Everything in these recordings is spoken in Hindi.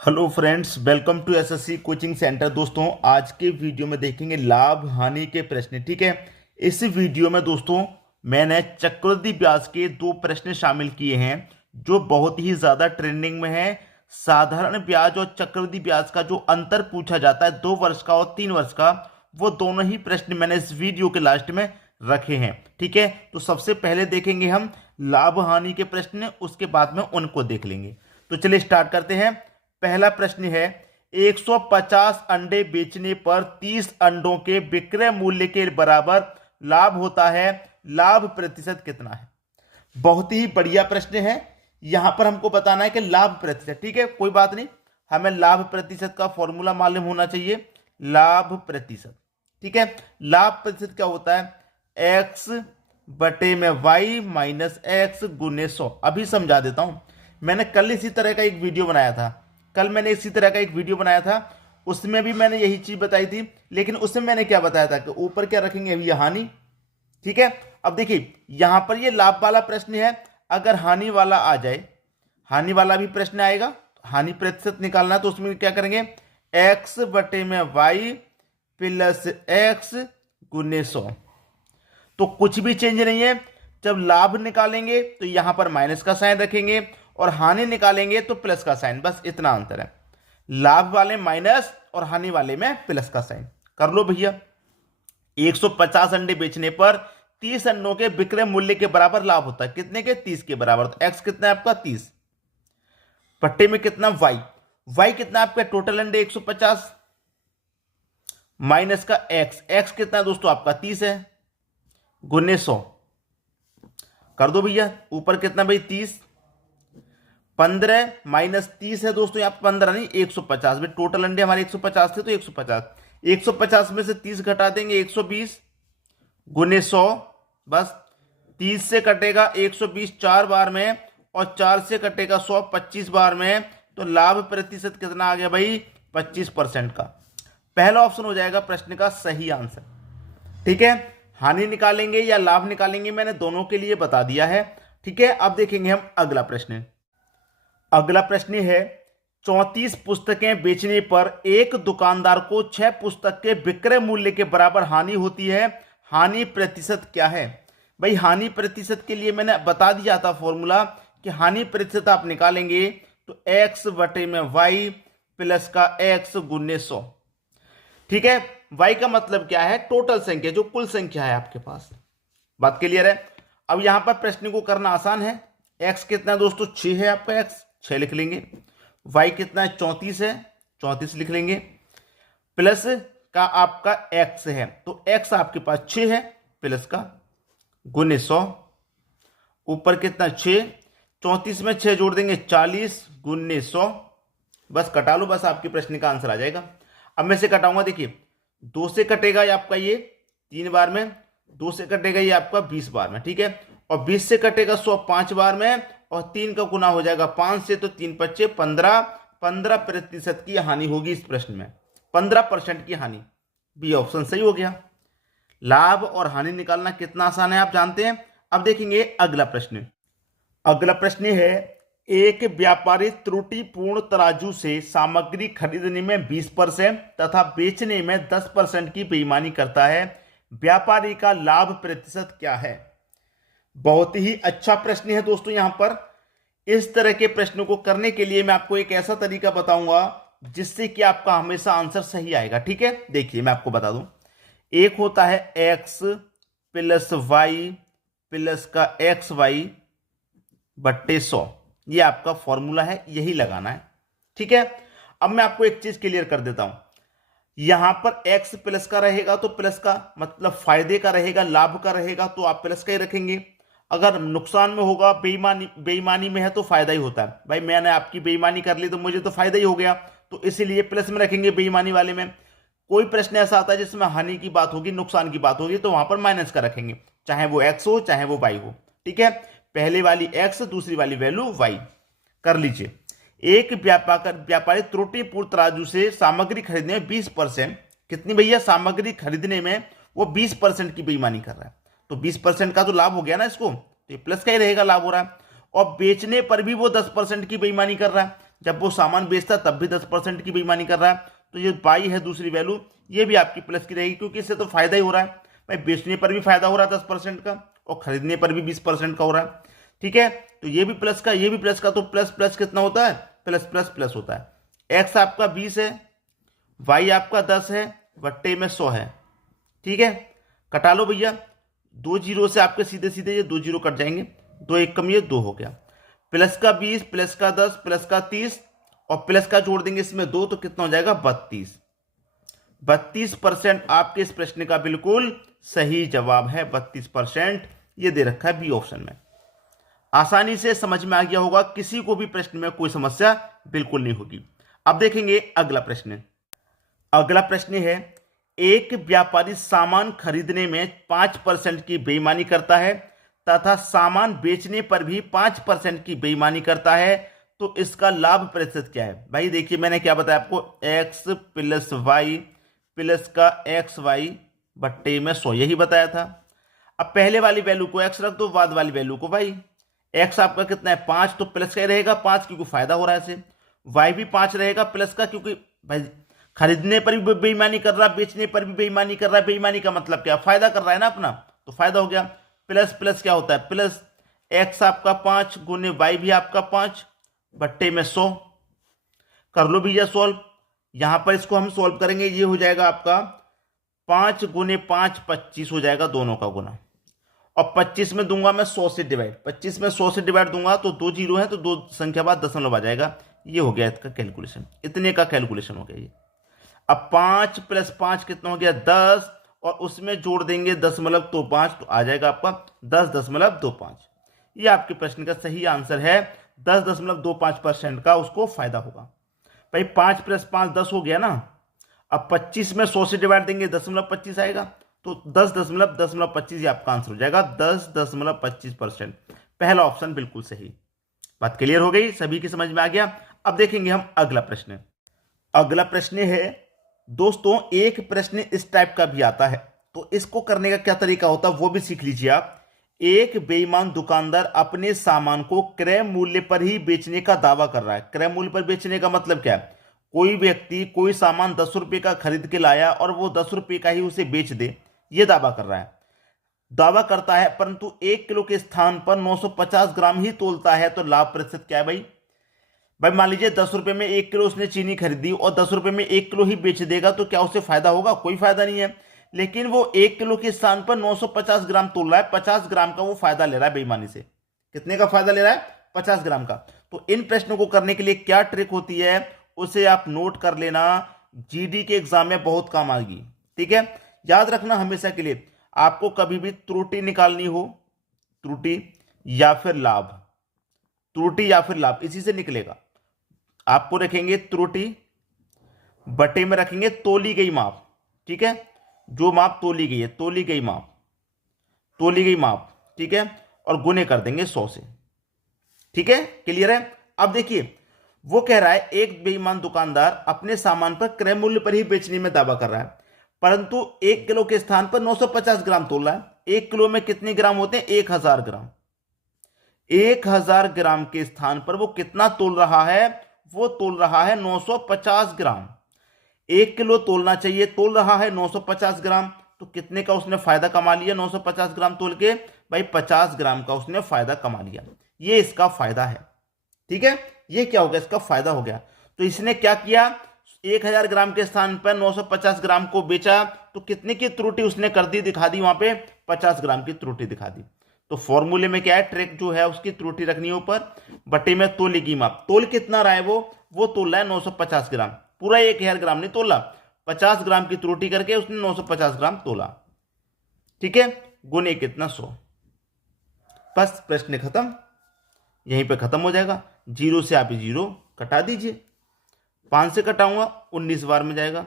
Hello friends, welcome to SSC coaching centre. दोस्तों, आज के वीडियो में देखेंगे लाभ हानि के प्रश्न। ठीक है, इस वीडियो में दोस्तों मैंने चक्रवृद्धि ब्याज के दो प्रश्न शामिल किए हैं जो बहुत ही ज़्यादा ट्रेंडिंग में है। साधारण ब्याज और चक्रवृद्धि ब्याज का जो अंतर पूछा जाता है 2 वर्ष का और 3 वर्ष का, वो दोनों ही प्रश्न मैंने इस वीडियो के लास्ट में रखे हैं। ठीक है, तो सबसे पहले देखेंगे हम लाभ हानि के प्रश्न, उसके बाद में उनको देख लेंगे। तो चलिए स्टार्ट करते हैं। पहला प्रश्न है, 150 अंडे बेचने पर 30 अंडों के विक्रय मूल्य के बराबर लाभ होता है। लाभ प्रतिशत कितना है? बहुत ही बढ़िया प्रश्न है। यहां पर हमको बताना है कि लाभ प्रतिशत। ठीक है, कोई बात नहीं, हमें लाभ प्रतिशत का फॉर्मूला मालूम होना चाहिए। लाभ प्रतिशत, ठीक है, लाभ प्रतिशत क्या होता है? एक्स बटे में वाई माइनस एक्स गुने 100। अभी समझा देता हूं। मैंने कल इसी तरह का एक वीडियो बनाया था। उसमें भी मैंने यही चीज बताई थी, लेकिन उसमें मैंने क्या बताया था कि ऊपर क्या रखेंगे, अभी हानि। ठीक है, अब देखिए यहां पर ये लाभ वाला प्रश्न है। अगर हानि वाला आ जाए, हानि वाला भी प्रश्न आएगा, हानि प्रतिशत निकालना है, तो उसमें क्या करेंगे? एक्स बटे में वाई प्लस एक्स गुने 100। तो कुछ भी चेंज नहीं है। जब लाभ निकालेंगे तो यहां पर माइनस का साइन रखेंगे और हानि निकालेंगे तो प्लस का साइन, बस इतना अंतर है। लाभ वाले माइनस और हानि वाले में प्लस का साइन। कर लो भैया। 150 अंडे बेचने पर 30 अंडों के विक्रय मूल्य के बराबर लाभ होता है। कितने के? 30 के बराबर। तो एक्स कितना है आपका? 30। पट्टे में कितना? वाई। वाई कितना आपका? टोटल अंडे 150 माइनस का एक्स। एक्स कितना दोस्तों आपका? 30 है, गुने 100। कर दो भैया। ऊपर कितना भाई? 30। 15 माइनस 30 है दोस्तों, यहाँ 15 नहीं 150। भाई टोटल अंडे हमारे 150 थे, तो 150। 150 में से 30 घटा देंगे, 120 गुने 100। बस 30 से कटेगा 120 4 बार में, और 4 से कटेगा 100 25 बार में। तो लाभ प्रतिशत कितना आ गया भाई? 25% का। पहला ऑप्शन हो जाएगा प्रश्न का सही आंसर। ठीक है, हानि निकालेंगे या लाभ निकालेंगे, मैंने दोनों के लिए बता दिया है। ठीक है, अब देखेंगे हम अगला प्रश्न। अगला प्रश्न है, 34 पुस्तकें बेचने पर एक दुकानदार को 6 पुस्तक के विक्रय मूल्य के बराबर हानि होती है। हानि प्रतिशत क्या है? भाई हानि प्रतिशत के लिए मैंने बता दिया था फॉर्मूला कि हानि प्रतिशत आप निकालेंगे तो एक्स बटे में वाई प्लस का एक्स गुने 100। ठीक है, वाई का मतलब क्या है? टोटल संख्या, जो कुल संख्या है आपके पास। बात क्लियर है? अब यहां पर प्रश्न को करना आसान है। एक्स कितना दोस्तों? 6 है आपका, एक्स 6 लिख लेंगे। वाई कितना है? 34 है, 34 लिख लेंगे। प्लस का आपका एक्स है, तो एक्स आपके पास 6 है, प्लस का गुने 100। ऊपर कितना? 6। 34 में 6 जोड़ देंगे, 40 गुने 100। बस कटा लो, बस आपके प्रश्न का आंसर आ जाएगा। अब मैं से कटाऊंगा, देखिए 2 से कटेगा ये आपका ये 3 बार में, 2 से कटेगा ये आपका 20 बार में। ठीक है, और 20 से कटेगा 100 5 बार में, और 3 का गुना हो जाएगा 5 से, तो 3 पच्चे 15। 15% की हानि होगी इस प्रश्न में, 15% की हानि। बी ऑप्शन सही हो गया। लाभ और हानि निकालना कितना आसान है आप जानते हैं। अब देखेंगे अगला प्रश्न। अगला प्रश्न है, एक व्यापारी त्रुटिपूर्ण तराजू से सामग्री खरीदने में 20% तथा बेचने में 10% की बेईमानी करता है। व्यापारी का लाभ प्रतिशत क्या है? बहुत ही अच्छा प्रश्न है दोस्तों। यहां पर इस तरह के प्रश्नों को करने के लिए मैं आपको एक ऐसा तरीका बताऊंगा जिससे कि आपका हमेशा आंसर सही आएगा। ठीक है, देखिए मैं आपको बता दूं। एक होता है एक्स प्लस वाई प्लस का एक्स वाई बट्टे 100। ये आपका फॉर्मूला है, यही लगाना है। ठीक है, अब मैं आपको एक चीज क्लियर कर देता हूं। यहां पर x प्लस का रहेगा तो प्लस का मतलब फायदे का रहेगा, लाभ का रहेगा तो आप प्लस का ही रखेंगे। अगर नुकसान में होगा, बेईमानी में है तो फायदा ही होता है। भाई मैंने आपकी बेईमानी कर ली तो मुझे तो फायदा ही हो गया, तो इसीलिए प्लस में रखेंगे बेईमानी वाले में। कोई प्रश्न ऐसा आता है जिसमें हानि की बात होगी, नुकसान की बात होगी, तो वहां पर माइनस का रखेंगे, चाहे वो x हो चाहे वो y हो। ठीक है, पहले वाली x, दूसरी वाली वैल्यू y। कर लीजिए। एक व्यापारी त्रुटिपूर्ण तराजू से सामग्री खरीदने में 20%, कितनी भैया? सामग्री खरीदने में वो 20% की बेईमानी कर रहा है, तो 20% का तो लाभ हो गया ना इसको, तो ये प्लस का ही रहेगा, लाभ हो रहा है। और बेचने पर भी वो 10% की बेईमानी कर रहा है, जब वो सामान बेचता तब भी 10% की बेईमानी कर रहा है। तो ये बाई है दूसरी वैल्यू, ये भी आपकी प्लस की रहेगी, क्योंकि इससे तो फायदा ही हो रहा है भाई, बेचने पर भी फायदा हो रहा है 10% का और खरीदने पर भी 20% का हो रहा है। ठीक है, तो ये भी प्लस का, ये भी प्लस का, तो प्लस प्लस कितना होता है, प्लस प्लस प्लस होता है। एक्स आपका 20 है, वाई आपका 10 है, बट्टे में 100 है। ठीक है, कटा लो भैया, 2 जीरो से आपके सीधे सीधे ये 2 जीरो कट जाएंगे, 2 एक कम, ये 2 हो गया। प्लस का 20, प्लस का 10, प्लस का 30 और प्लस का जोड़ देंगे इसमें 2, तो कितना हो जाएगा 32। 32% आपके इस प्रश्न का बिल्कुल सही जवाब है, 32% ये दे रखा है बी ऑप्शन में। आसानी से समझ में आ गया होगा, किसी को भी प्रश्न में कोई समस्या बिल्कुल नहीं होगी। अब देखेंगे अगला प्रश्न। अगला प्रश्न है, एक व्यापारी सामान खरीदने में 5% की बेईमानी करता है तथा सामान बेचने पर भी 5% की बेईमानी करता है, तो इसका लाभ प्रतिशत क्या है। भाई देखिए, मैंने क्या बताया आपको, x प्लस वाई प्लस का एक्स वाई बट्टे में 100, यही बताया था। अब पहले वाली वैल्यू को x रख दो, बाद वाली वैल्यू को y। x आपका कितना है 5, तो प्लस का रहेगा 5, क्योंकि फायदा हो रहा है इसे। y भी 5 रहेगा प्लस का, क्योंकि भाई खरीदने पर भी बेईमानी कर रहा है, बेचने पर भी बेईमानी कर रहा है। बेईमानी का मतलब क्या, फायदा कर रहा है ना अपना, तो फायदा हो गया। प्लस प्लस क्या होता है, प्लस x आपका 5 गुने y भी आपका 5 बट्टे में 100। कर लो भैया सॉल्व, यहां पर इसको हम सॉल्व करेंगे, ये हो जाएगा आपका 5 गुने 5 25 हो जाएगा दोनों का गुना, और 25 में दूंगा मैं 100 से डिवाइड, 25 में 100 से डिवाइड दूंगा तो 2 जीरो है, तो 2 संख्या बाद दशमलव आ जाएगा। ये हो गया इसका कैलकुलेशन, इतने का कैलकुलेशन हो गया ये। अब 5 प्लस 5 कितना हो गया 10, और उसमें जोड़ देंगे दशमलव तो 5, तो आ जाएगा आपका 10.25। ये आपके प्रश्न का सही आंसर है, 10.25% का उसको फायदा होगा। भाई 5 प्लस 5 10 हो गया ना, अब 25 में 100 से डिवाइड देंगे 10.25 आएगा, तो 10.25 आपका आंसर हो जाएगा, 10.25%। पहला ऑप्शन बिल्कुल सही। बात क्लियर हो गई, सभी की समझ में आ गया। अब देखेंगे हम अगला प्रश्न। अगला प्रश्न है दोस्तों, एक प्रश्न इस टाइप का भी आता है, तो इसको करने का क्या तरीका होता है वो भी सीख लीजिए आप। एक बेईमान दुकानदार अपने सामान को क्रय मूल्य पर ही बेचने का दावा कर रहा है। क्रय मूल्य पर बेचने का मतलब क्या है, कोई व्यक्ति कोई सामान 10 रुपए का खरीद के लाया और वो 10 रुपए का ही उसे बेच दे, ये दावा कर रहा है, दावा करता है, परंतु 1 किलो के स्थान पर 950 ग्राम ही तोलता है, तो लाभ प्रतिशत क्या है भाई। भाई मान लीजिए 10 रुपए में 1 किलो उसने चीनी खरीदी और 10 रुपए में 1 किलो ही बेच देगा, तो क्या उसे फायदा होगा, कोई फायदा नहीं है। लेकिन वो 1 किलो के स्थान पर 950 ग्राम तोल रहा है, 50 ग्राम का वो फायदा ले रहा है बेईमानी से। कितने का फायदा ले रहा है, 50 ग्राम का। तो इन प्रश्नों को करने के लिए क्या ट्रिक होती है, उसे आप नोट कर लेना, जीडी के एग्जाम में बहुत काम आएगी। ठीक है, याद रखना हमेशा के लिए, आपको कभी भी त्रुटि निकालनी हो, त्रुटि या फिर लाभ, त्रुटि या फिर लाभ, इसी से निकलेगा। आपको रखेंगे त्रुटि, बटे में रखेंगे तोली गई माप। ठीक है, जो माप तोली गई है, तोली गई माप, तोली गई माप। ठीक है, और गुने कर देंगे 100 से। ठीक है, क्लियर है। अब देखिए, वो कह रहा है एक बेईमान दुकानदार अपने सामान पर क्रय मूल्य पर ही बेचने में दावा कर रहा है, परंतु 1 किलो के स्थान पर 950 ग्राम तोल रहा है। 1 किलो में कितने ग्राम होते हैं, 1000 ग्राम। 1000 ग्राम के स्थान पर वो कितना तोल रहा है, वो तोल रहा है 950 ग्राम। 1 किलो तोलना चाहिए, तोल रहा है 950 ग्राम, तो कितने का उसने फायदा कमा लिया 950 ग्राम तोल के, भाई 50 ग्राम का उसने फायदा कमा लिया। ये इसका फायदा है। ठीक है, ये क्या हो गया, इसका फायदा हो गया। तो इसने क्या किया, 1000 ग्राम के स्थान पर 950 ग्राम को बेचा, तो कितने की त्रुटि उसने कर दी, दिखा दी वहां पे 50 ग्राम की त्रुटि दिखा दी। तो फॉर्मूले में क्या है, ट्रिक जो है उसकी त्रुटि रखनी है ऊपर, बटे में तोली की माप। तोल कितना रहा है वो तोल रहा है 950 ग्राम, पूरा 1000 ग्राम नहीं तोला, 50 ग्राम की त्रुटि करके उसने 950 ग्राम तोला। ठीक है, गुने कितना 100। बस प्रश्न खत्म, यहीं पे खत्म हो जाएगा। 0 से आप 0 कटा दीजिए, 5 से कटाऊंगा 19 बार में जाएगा,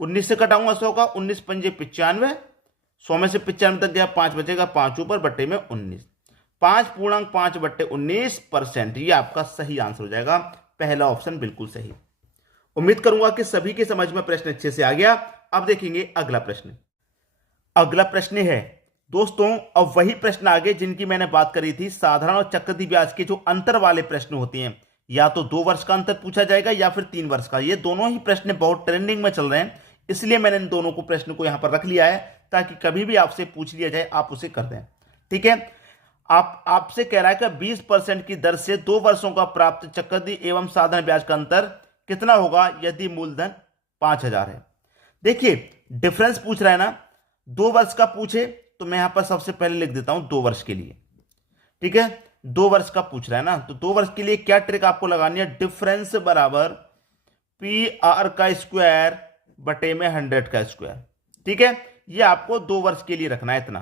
19 से कटाऊंगा 100 का, 19 पंजे 95, 100 में से 95 तक गया, 5 बचेगा, 5 ऊपर बट्टे में 19, 5.5 बट्टे 19%। ये आपका सही आंसर हो जाएगा, पहला ऑप्शन बिल्कुल सही। उम्मीद करूंगा कि सभी के समझ में प्रश्न अच्छे से आ गया। अब देखेंगे अगला प्रश्न। अगला प्रश्न है दोस्तों, अब वही प्रश्न आगे जिनकी मैंने बात करी थी, साधारण और चक्रवृद्धि ब्याज के जो अंतर वाले प्रश्न होते हैं, या तो 2 वर्ष का अंतर पूछा जाएगा या फिर 3 वर्ष का। ये दोनों ही प्रश्न बहुत ट्रेंडिंग में चल रहे हैं, इसलिए मैंने इन दोनों को प्रश्न को यहां पर रख लिया है ताकि कभी भी आपसे पूछ लिया जाए आप उसे कर दें। ठीक है, आपसे कह रहा है कि 20% की दर से 2 वर्षों का प्राप्त चक्रवृद्धि एवं साधारण ब्याज का अंतर कितना होगा यदि मूलधन 5,000 है। देखिए डिफरेंस पूछ रहा है ना, 2 वर्ष का पूछे तो मैं यहां पर सबसे पहले लिख देता हूं 2 वर्ष के लिए। ठीक है, 2 वर्ष का पूछ रहा है ना, तो 2 वर्ष के लिए क्या ट्रिक आपको लगानी है, डिफरेंस बराबर पी आर का स्क्वायर बटे में 100 का स्क्वायर। ठीक है, ये आपको 2 वर्ष के लिए रखना है इतना।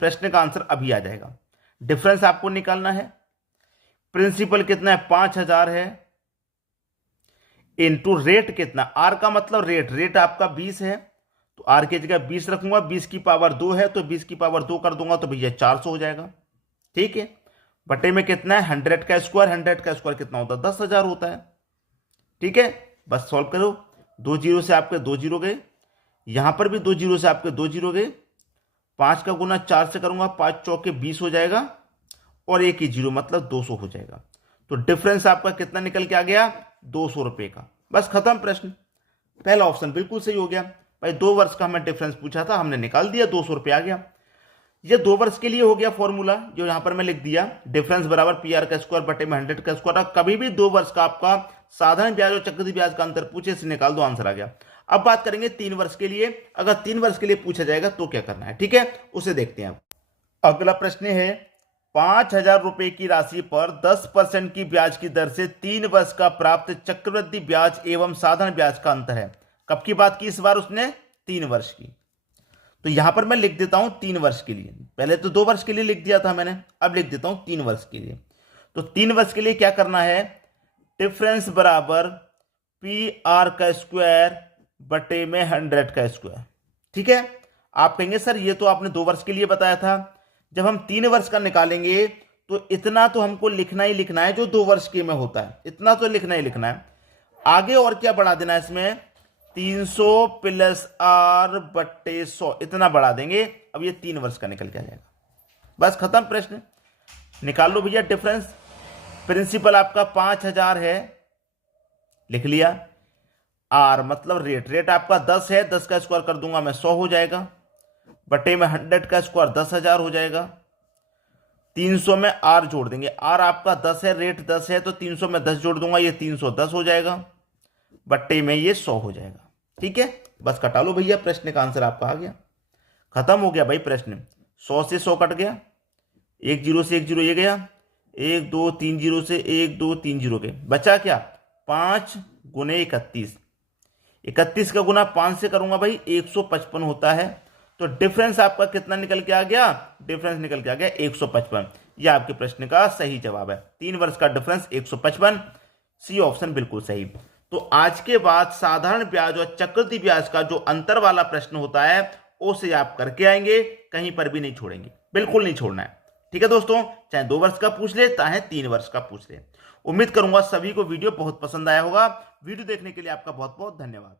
प्रश्न का आंसर अभी आ जाएगा। डिफरेंस आपको निकालना है, प्रिंसिपल कितना है 5,000 है, इनटू रेट कितना, आर का मतलब रेट आपका 20 है तो आर की जगह 20 रखूंगा, 20 की पावर 2 है तो 20 की पावर 2 कर दूंगा तो भैया 400 हो जाएगा। ठीक है, बटे में कितना है 100 का स्क्वायर, 100 का स्क्वायर कितना होता है 10,000 होता है। ठीक है, बस सॉल्व करो, 2 जीरो से आपके 2 जीरो गए, यहां पर भी 2 जीरो से आपके 2 जीरो गए, 5 का गुना 4 से करूंगा, 5 चौके 20 हो जाएगा और एक ही जीरो मतलब 200 हो जाएगा। तो डिफरेंस आपका कितना निकल के आ गया 200 रुपए का। बस खत्म प्रश्न, पहला ऑप्शन बिल्कुल सही हो गया भाई। 2 वर्ष का हमें डिफरेंस पूछा था, हमने निकाल दिया, 200 रुपये आ गया। ये 2 वर्ष के लिए हो गया फॉर्मूला जो यहां पर मैं लिख दिया, डिफरेंस बराबर पी आर का स्क्वायर बटे में 100 का स्क्वायर। कभी भी 2 वर्ष का आपका साधारण ब्याज और चक्रवृद्धि ब्याज का अंतर पूछे, इसे निकाल दो, आंसर आ गया। अब बात करेंगे 3 वर्ष के लिए, अगर 3 वर्ष के लिए पूछा जाएगा तो क्या करना है। ठीक है, उसे देखते हैं। अगला प्रश्न है 5,000 रुपए की राशि पर 10% की ब्याज की दर से 3 वर्ष का प्राप्त चक्रवृद्धि ब्याज एवं साधारण ब्याज का अंतर है। कब की बात की इस बार उसने, 3 वर्ष की। तो यहां पर मैं लिख देता हूं 3 वर्ष के लिए, पहले तो 2 वर्ष के लिए लिख दिया था मैंने, अब लिख देता हूं 3 वर्ष के लिए। तो 3 वर्ष के लिए क्या करना है, डिफरेंस बराबर पी आर का स्क्वायर बटे में 100 का स्क्वायर। ठीक है, आप कहेंगे सर ये तो आपने 2 वर्ष के लिए बताया था, जब हम 3 वर्ष का निकालेंगे तो इतना तो हमको लिखना ही लिखना है जो 2 वर्ष के में होता है, इतना तो लिखना ही लिखना है। आगे और क्या बढ़ा देना है इसमें, 300 प्लस आर बटे 100 इतना बढ़ा देंगे। अब ये 3 वर्ष का निकल के आ जाएगा। बस खत्म प्रश्न, निकाल लो भैया डिफरेंस। प्रिंसिपल आपका 5,000 है, लिख लिया, आर मतलब रेट आपका 10 है, 10 का स्क्वायर कर दूंगा मैं 100 हो जाएगा, बटे में 100 का स्क्वायर 10,000 हो जाएगा। 300 में आर जोड़ देंगे, आर आपका 10 है, रेट 10 है तो 300 में 10 जोड़ दूंगा, ये 310 हो जाएगा, बट्टे में ये 100 हो जाएगा। ठीक है, बस कटा लो भैया, प्रश्न का आंसर आपका आ गया, खत्म हो गया भाई प्रश्न। 100 से 100 कट गया, 1 जीरो से 1 जीरो ये गया, 1 2 3 जीरो से 1 2 3 जीरो गए, बचा क्या 5 गुने 31, 31 का गुना 5 से करूंगा भाई 155 होता है। तो डिफरेंस आपका कितना निकल के आ गया, डिफरेंस निकल के आ गया 155। यह आपके प्रश्न का सही जवाब है, 3 वर्ष का डिफरेंस 155, सी ऑप्शन बिल्कुल सही। तो आज के बाद साधारण ब्याज और चक्रवृद्धि ब्याज का जो अंतर वाला प्रश्न होता है उसे आप करके आएंगे, कहीं पर भी नहीं छोड़ेंगे, बिल्कुल नहीं छोड़ना है। ठीक है दोस्तों, चाहे 2 वर्ष का पूछ ले चाहे 3 वर्ष का पूछ ले। उम्मीद करूंगा सभी को वीडियो बहुत पसंद आया होगा। वीडियो देखने के लिए आपका बहुत बहुत धन्यवाद।